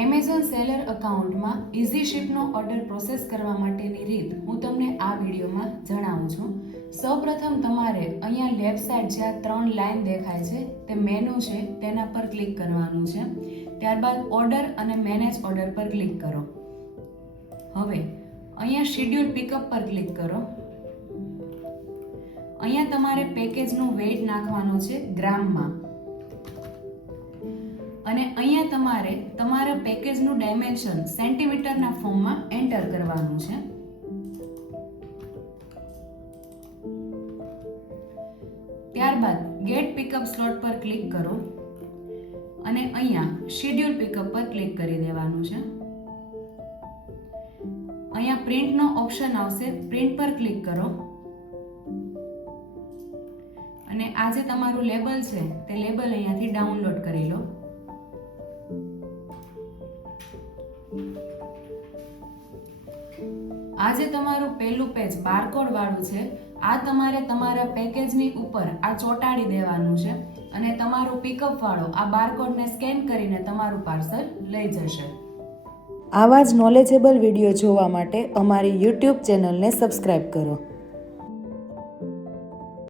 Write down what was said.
Amazon seller અકાઉન્ટમાં easy શિપનો order process કરવા માટેની રીત હું તમને આ વિડીયોમાં જણાવું છું. સૌપ્રથમ તમારે અહીંયા લેફ્ટ સાઈડ જ્યાં 3 લાઈન દેખાય છે તે મેનુ છે તેના પર ક્લિક કરવાનું છે. ત્યારબાદ ઓર્ડર અને મેનેજ ઓર્ડર પર ક્લિક કરો. હવે અહીંયા શેડ્યુલ પિકઅપ પર ક્લિક કરો. અહીંયા તમારે પેકેજનું વેઇટ નાખવાનો છે ગ્રામમાં અને અહીંયા તમારે તમારા પેકેજનું ડાયમેન્શન સેન્ટીમીટરના ફોર્મમાં એન્ટર કરવાનું છે. ત્યારબાદ ગેટ પિકઅપ સ્લોટ પર ક્લિક કરો અને અહીંયા શેડ્યુલ પિકઅપ પર ક્લિક કરી દેવાનું છે. અહીંયા પ્રિન્ટનો ઓપ્શન આવશે, પ્રિન્ટ પર ક્લિક કરો અને આ જે તમારું લેબલ છે તે લેબલ અહીંયાથી ડાઉનલોડ કરી લો. આ જે તમારું પહેલું પેજ બારકોડ વાળું છે આ તમારે તમારા પેકેજની ઉપર આ ચોંટાડી દેવાનું છે અને તમારું પિકઅપ વાળો આ બારકોડને સ્કેન કરીને તમારું પાર્સલ લઈ જશે. આવા જ નોલેજેબલ વિડીયો જોવા માટે અમારી YouTube ચેનલને સબસ્ક્રાઇબ કરો.